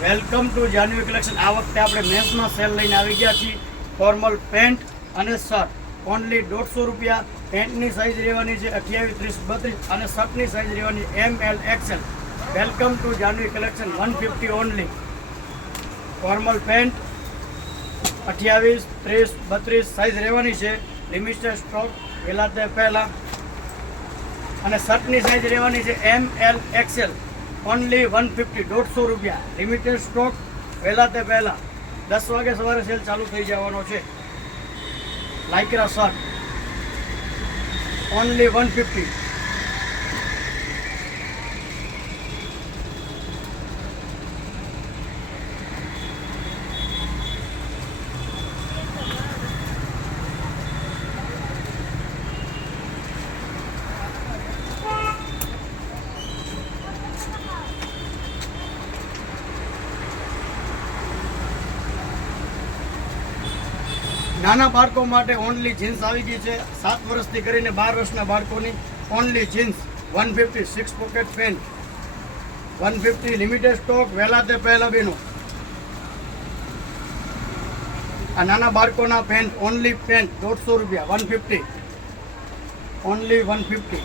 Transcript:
Welcome to Janvi collection. આ વખતે આપણે મેન્સમાં સેલ લઈને આવી ગયા છીએ। ફોર્મલ પેન્ટ અને શર્ટ ઓનલી 150 રૂપિયા। પેન્ટની સાઇઝ રહેવાની છે 28, 30, 32 અને શર્ટની સાઇઝ રહેવાની ML XL। Welcome to Janvi collection, 150 only. Formal pant 28, 30, 32 size રહેવાની છે। લિમિટેડ સ્ટોક પહેલાં તે પહેલાં। અને શર્ટની સાઇઝ રહેવાની છે ML XL ઓનલી 150, 150 રૂપિયા। લિમિટેડ સ્ટોક પહેલાં તે પહેલાં। 10 વાગે સવારે સેલ ચાલુ થઈ જવાનો છે। લાઇક્રા શર્ટ ઓનલી 150। નાના બાળકો માટે ઓનલી જીન્સ આવી ગઈ છે। 7 વર્ષથી કરીને 12 વર્ષના બાળકોની only jeans 150। 6 pocket pant 150। Limited stock વહેલા તે પહેલા બેનો। આ નાના બાળકોના પેન્ટ ઓનલી પેન્ટ 150 રૂપિયા 150 ઓનલી 150।